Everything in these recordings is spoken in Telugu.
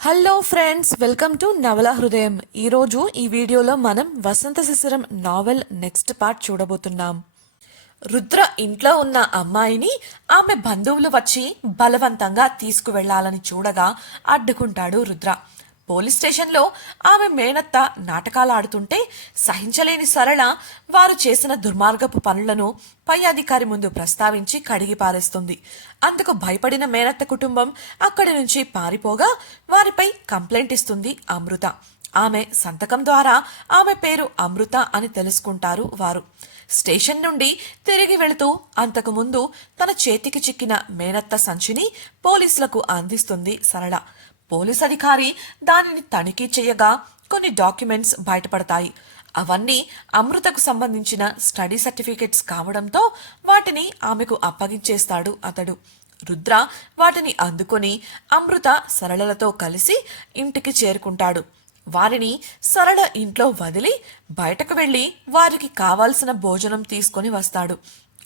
హలో ఫ్రెండ్స్ వెల్కమ్ టు నవల హృదయం ఈరోజు ఈ వీడియోలో మనం Vasantha Sisiram novel next part చూడబోతున్నాం. రుద్ర ఇంట్లో ఉన్న అమ్మాయిని ఆమె బంధువులు వచ్చి బలవంతంగా తీసుకువెళ్ళాలని చూడగా అడ్డుకుంటాడు రుద్ర. పోలీస్ స్టేషన్లో ఆమె మేనత్త నాటకాలు ఆడుతుంటే సహించలేని సరళ వారు చేసిన దుర్మార్గపు పనులను పై అధికారి ముందు ప్రస్తావించి కడిగి పారేస్తుంది. అందుకు భయపడిన మేనత్త కుటుంబం అక్కడి నుంచి పారిపోగా వారిపై కంప్లైంట్ ఇస్తుంది అమృత. ఆమె సంతకం ద్వారా ఆమె పేరు అమృత అని తెలుసుకుంటారు వారు. స్టేషన్ నుండి తిరిగి వెళుతూ అంతకుముందు తన చేతికి చిక్కిన మేనత్త సంచిని పోలీసులకు అందిస్తుంది సరళ. పోలీస్ అధికారి దానిని తనిఖీ చేయగా కొన్ని డాక్యుమెంట్స్ బయటపడతాయి. అవన్నీ అమృతకు సంబంధించిన స్టడీ సర్టిఫికెట్స్ కావడంతో వాటిని ఆమెకు అప్పగించేస్తాడు అతడు. రుద్ర వాటిని అందుకొని అమృత సరళలతో కలిసి ఇంటికి చేరుకుంటాడు. వారిని సరళ ఇంట్లో వదిలి బయటకు వెళ్ళి వారికి కావాల్సిన భోజనం తీసుకొని వస్తాడు.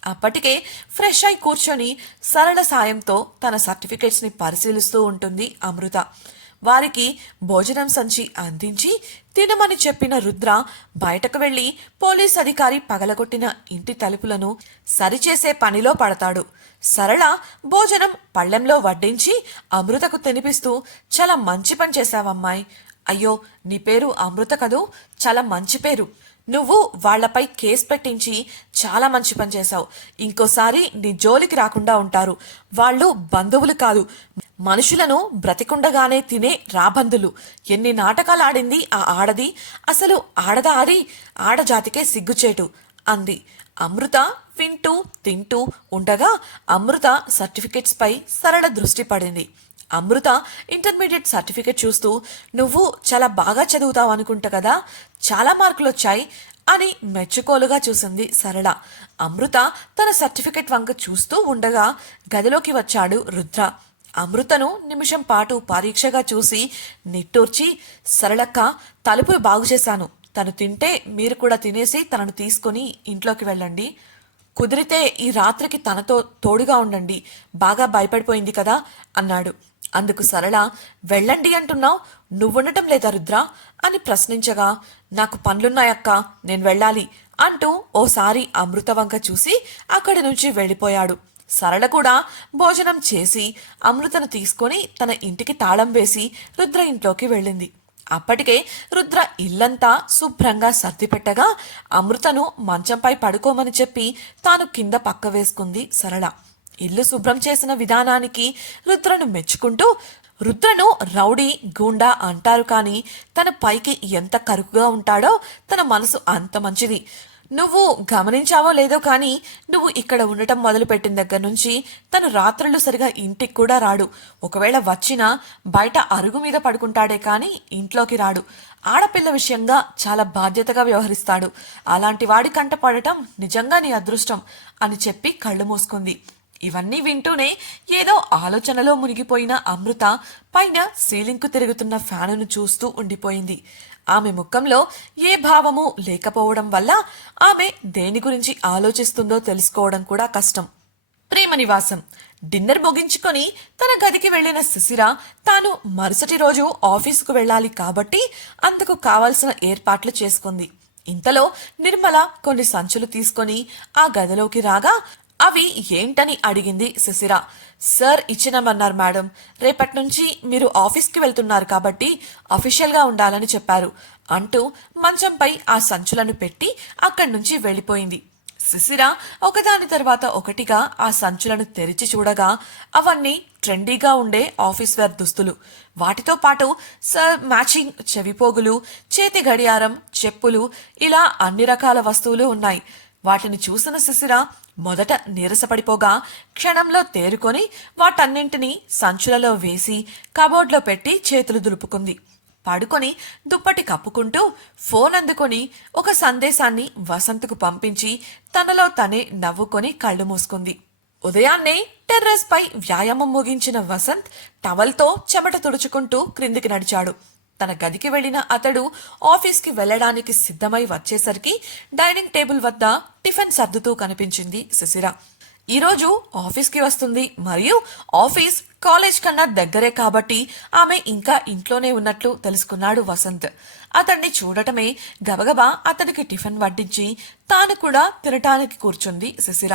అప్పటికే ఫ్రెష్ అయి కూర్చొని సరళ సాయంతో తన సర్టిఫికేట్స్ని పరిశీలిస్తూ ఉంటుంది అమృత. వారికి భోజనం సంచి అందించి తినమని చెప్పిన రుద్ర బయటకు వెళ్ళి పోలీస్ అధికారి పగలగొట్టిన ఇంటి తలుపులను సరిచేసే పనిలో పడతాడు. సరళ భోజనం పళ్ళెంలో వడ్డించి అమృతకు తినిపిస్తూ చాలా మంచి పని చేశావమ్మాయి. అయ్యో నీ పేరు అమృత కదూ? చాలా మంచి పేరు. నువ్వు వాళ్ళపై కేసు పెట్టించి చాలా మంచి పని చేశావు. ఇంకోసారి నీ జోలికి రాకుండా ఉంటారు. వాళ్ళు బంధువులు కాదు. మనుషులను బ్రతికుండగానే తినే రాబందులు. ఎన్ని నాటకాలు ఆడింది ఆ ఆడది? అసలు ఆడదారి ఆడజాతికే సిగ్గుచేటు అంది. అమృత వింటూ తింటూ ఉండగా అమృత సర్టిఫికెట్స్పై సరళ దృష్టి పడింది. అమృత ఇంటర్మీడియట్ సర్టిఫికేట్ చూస్తూ నువ్వు చాలా బాగా చదువుతావు అనుకుంటా కదా చాలా మార్కులు వచ్చాయి అని మెచ్చుకోలుగా చూసింది సరళ. అమృత తన సర్టిఫికెట్ వంక చూస్తూ ఉండగా గదిలోకి వచ్చాడు రుద్ర. అమృతను నిమిషం పాటు పరీక్షగా చూసి నిట్టూర్చి సరళక్క తలుపు బాగు చేశాను. తను తింటే మీరు కూడా తినేసి తనను తీసుకొని ఇంట్లోకి వెళ్ళండి. కుదిరితే ఈ రాత్రికి తనతో తోడుగా ఉండండి. బాగా భయపడిపోయింది కదా అన్నాడు. అందుకు సరళ వెళ్ళండి అంటున్నావు. నువ్వుండటం లేదా రుద్ర? అని ప్రశ్నించగా నాకు పనులున్నాయక్క నేను వెళ్ళాలి అంటూ ఓసారి అమృతవంక చూసి అక్కడి నుంచి వెళ్ళిపోయాడు. సరళ కూడా భోజనం చేసి అమృతను తీసుకొని తన ఇంటికి తాళం వేసి రుద్ర ఇంట్లోకి వెళ్ళింది. అప్పటికే రుద్ర ఇల్లంతా శుభ్రంగా సర్దిపెట్టగా అమృతను మంచంపై పడుకోమని చెప్పి తాను కింద పక్క వేసుకుంది సరళ. ఇల్లు శుభ్రం చేసిన విధానానికి రుద్రను మెచ్చుకుంటూ రుద్రను రౌడీ గూండా అంటారు కానీ తన పైకి ఎంత కరుకుగా ఉంటాడో తన మనసు అంత మంచిది. నువ్వు గమనించావో లేదో కానీ నువ్వు ఇక్కడ ఉండటం మొదలుపెట్టిన దగ్గర నుంచి తను రాత్రులు సరిగా ఇంటికి కూడా రాడు. ఒకవేళ వచ్చినా బయట అరుగు మీద పడుకుంటాడే కానీ ఇంట్లోకి రాడు. ఆడపిల్ల విషయంగా చాలా బాధ్యతగా వ్యవహరిస్తాడు. అలాంటి వాడి కంట పడటం నిజంగా నీ అదృష్టం అని చెప్పి కళ్ళు మూసుకుంది. ఇవన్నీ వింటూనే ఏదో ఆలోచనలో మునిగిపోయిన అమృత పైన సీలింగ్కు తిరుగుతున్న ఫ్యానును చూస్తూ ఉండిపోయింది. ఆమె ముఖంలో ఏ భావము లేకపోవడం వల్ల ఆమె దేని గురించి ఆలోచిస్తుందో తెలుసుకోవడం కూడా కష్టం. ప్రేమ నివాసం. డిన్నర్ ముగించుకొని తన గదికి వెళ్ళిన శిశిర తాను మరుసటి రోజు ఆఫీసుకు వెళ్ళాలి కాబట్టి అందుకు కావలసిన ఏర్పాట్లు చేసుకుంది. ఇంతలో నిర్మల కొన్ని సంచులు తీసుకొని ఆ గదిలోకి రాగా అవి ఏంటని అడిగింది శిశిర సార్ ఇచ్చినమన్నారు మేడం. రేపటి నుంచి మీరు ఆఫీస్కి వెళ్తున్నారు కాబట్టి అఫీషియల్గా ఉండాలని చెప్పారు అంటూ మంచంపై ఆ సంచులను పెట్టి అక్కడి నుంచి వెళ్ళిపోయింది. శిశిర ఒకదాని తర్వాత ఒకటిగా ఆ సంచులను తెరిచి చూడగా అవన్నీ ట్రెండీగా ఉండే ఆఫీస్ వేర్ దుస్తులు. వాటితో పాటు సర్ మ్యాచింగ్ చెవిపోగులు చేతి గడియారం చెప్పులు ఇలా అన్ని రకాల వస్తువులు ఉన్నాయి. వాటిని చూసిన శిశిర మొదట నీరసపడిపోగా క్షణంలో తేరుకొని వాటన్నింటినీ సంచులలో వేసి కబోర్డ్లో పెట్టి చేతులు దులుపుకుంది. పడుకొని దుప్పటి కప్పుకుంటూ ఫోన్ అందుకొని ఒక సందేశాన్ని వసంత్కు పంపించి తనలో తనే నవ్వుకొని కళ్ళు మూసుకుంది. ఉదయాన్నే టెర్రస్ పై వ్యాయామం ముగించిన వసంత్ టవల్తో చెమట తుడుచుకుంటూ క్రిందికి నడిచాడు. తన గదికి వెళ్ళిన అతడు ఆఫీస్కి వెళ్ళడానికి సిద్ధమై వచ్చేసరికి డైనింగ్ టేబుల్ వద్ద టిఫిన్ సర్దుతూ కనిపించింది శిశిర ఈరోజు ఆఫీస్కి వస్తుంది మరియు ఆఫీస్ కాలేజ్ కన్నా దగ్గరే కాబట్టి ఆమె ఇంకా ఇంట్లోనే ఉన్నట్లు తెలుసుకున్నాడు వసంత్. అతన్ని చూడటమే గబగబా అతనికి టిఫిన్ వడ్డించి తాను కూడా తినటానికి కూర్చుంది శిశిర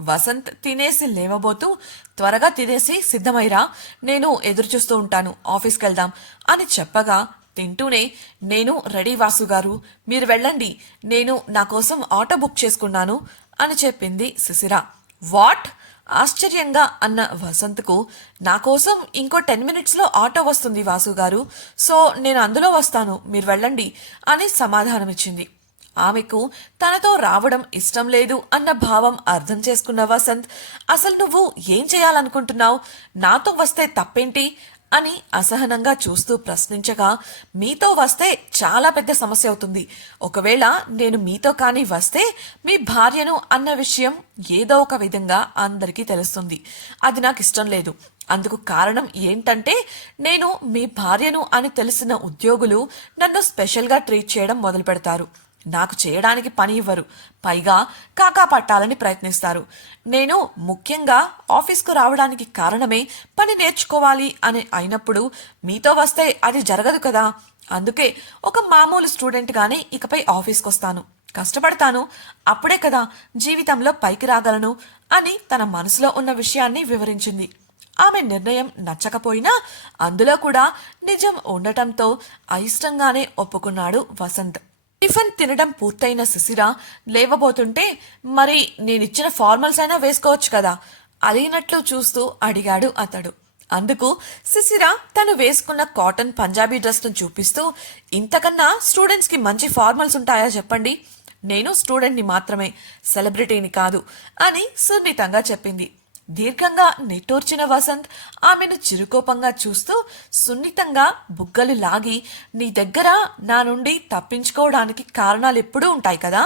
వసంత్ తినేసి లేవబోతూ త్వరగా తినేసి సిద్ధమైరా నేను ఎదురు చూస్తూ ఉంటాను. ఆఫీస్కి వెళ్దాం అని చెప్పగా తింటూనే నేను రెడీ వాసు గారు. మీరు వెళ్ళండి. నేను నా కోసం ఆటో బుక్ చేసుకున్నాను అని చెప్పింది సుశిర. వాట్? ఆశ్చర్యంగా అన్న వసంత్కు నా కోసం ఇంకో టెన్ మినిట్స్లో ఆటో వస్తుంది వాసు గారు. సో నేను అందులో వస్తాను. మీరు వెళ్ళండి అని సమాధానమిచ్చింది. ఆమెకు తనతో రావడం ఇష్టం లేదు అన్న భావం అర్థం చేసుకున్న వసంత్ అసలు నువ్వు ఏం చేయాలనుకుంటున్నావు? నాతో వస్తే తప్పేంటి? అని అసహనంగా చూస్తూ ప్రశ్నించగా మీతో వస్తే చాలా పెద్ద సమస్య అవుతుంది. ఒకవేళ నేను మీతో కానీ వస్తే మీ భార్యను అన్న విషయం ఏదో ఒక విధంగా అందరికీ తెలుస్తుంది. అది నాకు ఇష్టం లేదు. అందుకు కారణం ఏంటంటే నేను మీ భార్యను అని తెలిసిన ఉద్యోగులు నన్ను స్పెషల్గా ట్రీట్ చేయడం మొదలు పెడతారు నాకు చేయడానికి పని ఇవ్వరు. పైగా కాకా పట్టాలని ప్రయత్నిస్తారు. నేను ముఖ్యంగా ఆఫీస్కు రావడానికి కారణమే పని నేర్చుకోవాలి అని అయినప్పుడు మీతో వస్తే అది జరగదు కదా. అందుకే ఒక మామూలు స్టూడెంట్గానే ఇకపై ఆఫీస్కి వస్తాను కష్టపడతాను. అప్పుడే కదా జీవితంలో పైకి రాగలను అని తన మనసులో ఉన్న విషయాన్ని వివరించింది. ఆమె నిర్ణయం నచ్చకపోయినా అందులో కూడా నిజం ఉండటంతో అయిష్టంగానే ఒప్పుకున్నాడు వసంత్. టిఫిన్ తినడం పూర్తయిన శిశిర లేవబోతుంటే మరి నేనిచ్చిన ఫార్మల్స్ అయినా వేసుకోవచ్చు కదా? అడిగినట్లు చూస్తూ అడిగాడు అతడు. అందుకు శిశిర తను వేసుకున్న కాటన్ పంజాబీ డ్రెస్ను చూపిస్తూ ఇంతకన్నా స్టూడెంట్స్కి మంచి ఫార్మల్స్ ఉంటాయా చెప్పండి? నేను స్టూడెంట్ని మాత్రమే సెలబ్రిటీని కాదు అని సున్నితంగా చెప్పింది. దీర్ఘంగా నిట్టూర్చిన వసంత్ ఆమెను చిరుకోపంగా చూస్తూ సున్నితంగా బుగ్గలు లాగి నీ దగ్గర నా నుండి తప్పించుకోవడానికి కారణాలు ఎప్పుడూ ఉంటాయి కదా?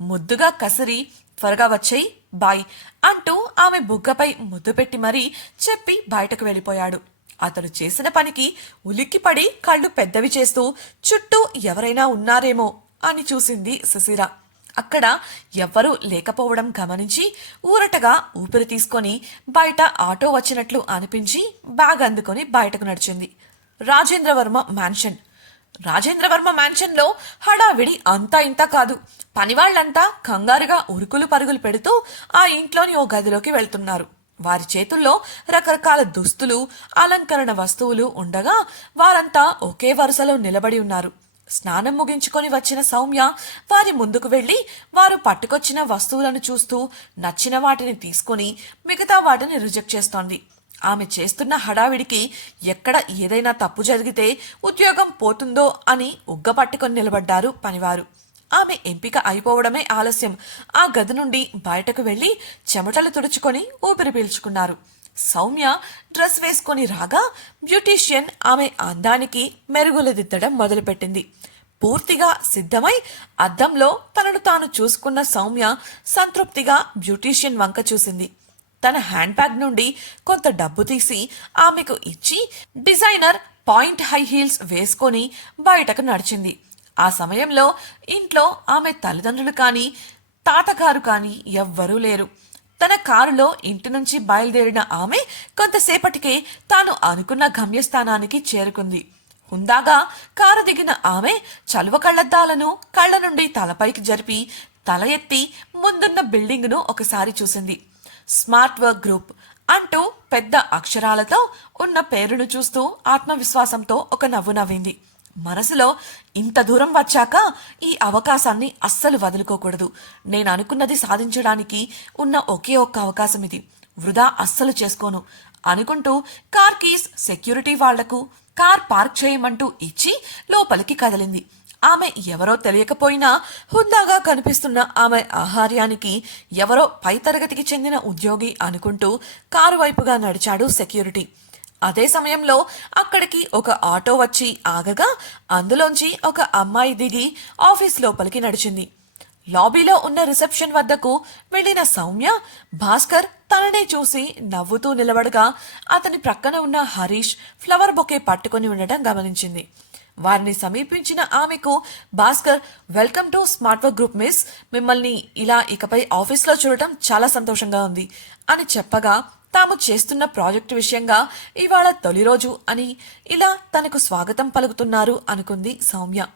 ముద్దుగా కసిరి త్వరగా వచ్చేయి బాయ్ అంటూ ఆమె బుగ్గపై ముద్దు పెట్టి మరీ చెప్పి బయటకు వెళ్ళిపోయాడు. అతను చేసిన పనికి ఉలిక్కిపడి కళ్ళు పెద్దవి చేస్తూ చుట్టూ ఎవరైనా ఉన్నారేమో అని చూసింది సుశీర అక్కడ ఎవ్వరూ లేకపోవడం గమనించి ఊరటగా ఊపిరి తీసుకొని బయట ఆటో వచ్చినట్లు అనిపించి బ్యాగ్ అందుకొని బయటకు నడిచింది. రాజేంద్రవర్మ మ్యాన్షన్. రాజేంద్రవర్మ మ్యాన్షన్లో హడావిడి అంతా ఇంత కాదు. పనివాళ్ళంతా కంగారుగా ఉరుకులు పరుగులు పెడుతూ ఆ ఇంట్లోని ఓ గదిలోకి వెళ్తున్నారు. వారి చేతుల్లో రకరకాల దుస్తులు అలంకరణ వస్తువులు ఉండగా వారంతా ఒకే వరుసలో నిలబడి ఉన్నారు. స్నానం ముగించుకొని వచ్చిన సౌమ్య వారి ముందుకు వెళ్ళి వారు పట్టుకొచ్చిన వస్తువులను చూస్తూ నచ్చిన వాటిని తీసుకొని మిగతా వాటిని రిజెక్ట్ చేస్తోంది. ఆమె చేస్తున్న హడావిడికి ఎక్కడ ఏదైనా తప్పు జరిగితే ఉద్యోగం పోతుందో అని ఉగ్గపట్టుకొని నిలబడ్డారు పనివారు. ఆమె ఎంపిక అయిపోవడమే ఆలస్యం. ఆ గది నుండి బయటకు వెళ్ళి చెమటలు తుడుచుకొని ఊపిరి పీల్చుకున్నారు. సౌమ్య డ్రెస్ వేసుకొని రాగా బ్యూటీషియన్ ఆమె అందానికి మెరుగులదిద్దడం మొదలుపెట్టింది. పూర్తిగా సిద్ధమై అద్దంలో తనను తాను చూసుకున్న సౌమ్య సంతృప్తిగా బ్యూటీషియన్ వంక చూసింది. తన హ్యాండ్ బ్యాగ్ నుండి కొంత డబ్బు తీసి ఆమెకు ఇచ్చి డిజైనర్ పాయింట్ హై హీల్స్ వేసుకొని బయటకు నడిచింది. ఆ సమయంలో ఇంట్లో ఆమె తల్లిదండ్రులు కానీ తాతగారు కానీ ఎవ్వరూ లేరు. తన కారులో ఇంటి నుంచి బయలుదేరిన ఆమె కొంతసేపటికే తాను అనుకున్న గమ్యస్థానానికి చేరుకుంది. హుందాగా కారు దిగిన ఆమె చలువ కళ్ళద్దాలను కళ్ళ నుండి తలపైకి జరిపి తల ఎత్తి ముందున్న బిల్డింగ్ను ఒకసారి చూసింది. స్మార్ట్ వర్క్ గ్రూప్ అంటూ పెద్ద అక్షరాలతో ఉన్న పేరును చూస్తూ ఆత్మవిశ్వాసంతో ఒక నవ్వు నవ్వింది. మనసులో ఇంత దూరం వచ్చాక ఈ అవకాశాన్ని అస్సలు వదులుకోకూడదు. నేను అనుకున్నది సాధించడానికి ఉన్న ఒకే ఒక్క అవకాశం ఇది. వృధా అస్సలు చేసుకోను. అనుకుంటూ కార్ కీస్ సెక్యూరిటీ వాళ్ళకు కార్ పార్క్ చేయమంటూ ఇచ్చి లోపలికి కదిలింది. ఆమె ఎవరో తెలియకపోయినా హుందాగా కనిపిస్తున్న ఆమె ఆహార్యానికి ఎవరో పై తరగతికి చెందిన ఉద్యోగి అనుకుంటూ కారు వైపుగా నడిచాడు సెక్యూరిటీ. అదే సమయంలో అక్కడికి ఒక ఆటో వచ్చి ఆగగా అందులోంచి ఒక అమ్మాయి దిగి ఆఫీస్ లోపలికి నడిచింది. లాబీలో ఉన్న రిసెప్షన్ వద్దకు వెళ్ళిన సౌమ్య భాస్కర్ తననే చూసి నవ్వుతూ నిలబడగా అతని ప్రక్కన ఉన్న హరీష్ ఫ్లవర్ బొకే పట్టుకొని ఉండటం గమనించింది. వారిని సమీపించిన ఆమెకు Bhaskar welcome to smart work group miss మిమ్మల్ని ఇలా ఇకపై ఆఫీస్లో చూడటం చాలా సంతోషంగా ఉంది అని చెప్పగా తాము చేస్తున్న ప్రాజెక్టు విషయంగా ఇవాళ తొలి రోజు అని ఇలా తనకు స్వాగతం పలుకుతున్నారు అనుకుంది సౌమ్య.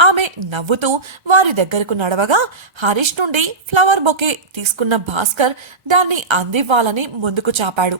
ఆమె నవ్వుతూ వారి దగ్గరకు నడవగా హరీష్ నుండి ఫ్లవర్ బొకే తీసుకున్న భాస్కర్ దాన్ని అందివ్వాలని ముందుకు చాపాడు.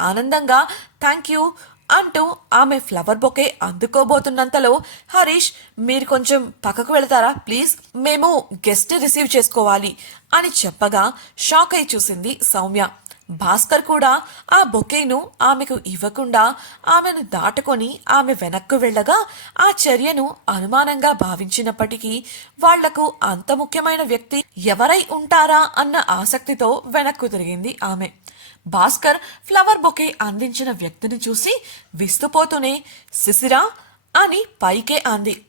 ఆనందంగా థ్యాంక్ యూ అంటూ ఆమె ఫ్లవర్ బొకే అందుకోబోతున్నంతలో హరీష్ మీరు కొంచెం పక్కకు వెళతారా? ప్లీజ్ మేము గెస్ట్ రిసీవ్ చేసుకోవాలి అని చెప్పగా షాక్ అయి చూసింది సౌమ్య. భాస్కర్ కూడా ఆ బొకేను ఆమెకు ఇవ్వకుండా ఆమెను దాటుకొని ఆమె వెనక్కు వెళ్ళగా ఆ చర్యను అనుమానంగా భావించినప్పటికీ వాళ్ళకు అంత ముఖ్యమైన వ్యక్తి ఎవరై ఉంటారా అన్న ఆసక్తితో వెనక్కు తిరిగింది ఆమె. భాస్కర్ ఫ్లవర్ బొకే అందించిన వ్యక్తిని చూసి విస్తుపోతూనే శిశిరా అని పైకే అంది.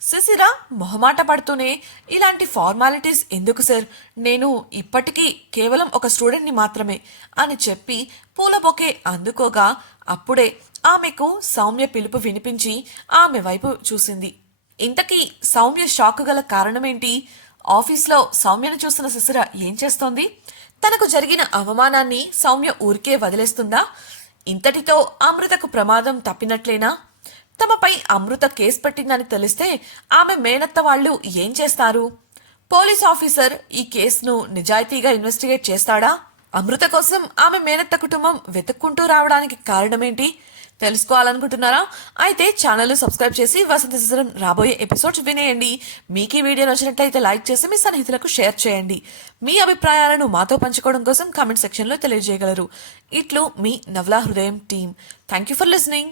సుశీల మొహమాట పడుతూనే ఇలాంటి ఫార్మాలిటీస్ ఎందుకు సార్? నేను ఇప్పటికీ కేవలం ఒక స్టూడెంట్ని మాత్రమే అని చెప్పి పూల బొకే అందుకోగా అప్పుడే ఆమెకు సౌమ్య పిలుపు వినిపించి ఆమె వైపు చూసింది. ఇంతకీ సౌమ్య షాక్ గల కారణమేంటి? ఆఫీస్లో సౌమ్యను చూసిన శిశిర ఏం చేస్తోంది? తనకు జరిగిన అవమానాన్ని సౌమ్య ఊరికే వదిలేస్తుందా? ఇంతటితో అమృతకు ప్రమాదం తప్పినట్లేనా? తమపై అమృత కేసు పెట్టిందని తెలిస్తే ఆమె మేనత్త వాళ్ళు ఏం చేస్తారు? పోలీస్ ఆఫీసర్ ఈ కేసును నిజాయితీగా ఇన్వెస్టిగేట్ చేస్తాడా? అమృత కోసం ఆమె మేనత్త కుటుంబం వెతుక్కుంటూ రావడానికి కారణమేంటి? తెలుసుకోవాలనుకుంటున్నారా? అయితే ఛానల్ సబ్స్క్రైబ్ చేసి వసంత శిశిరం రాబోయే ఎపిసోడ్స్ వినేయండి. మీకు ఈ వీడియో నచ్చినట్లయితే లైక్ చేసి మీ సన్నిహితులకు షేర్ చేయండి. మీ అభిప్రాయాలను మాతో పంచుకోవడం కోసం కామెంట్ సెక్షన్లో తెలియజేయగలరు. ఇట్లు మీ Navala Hrudayam team. Thank you for listening.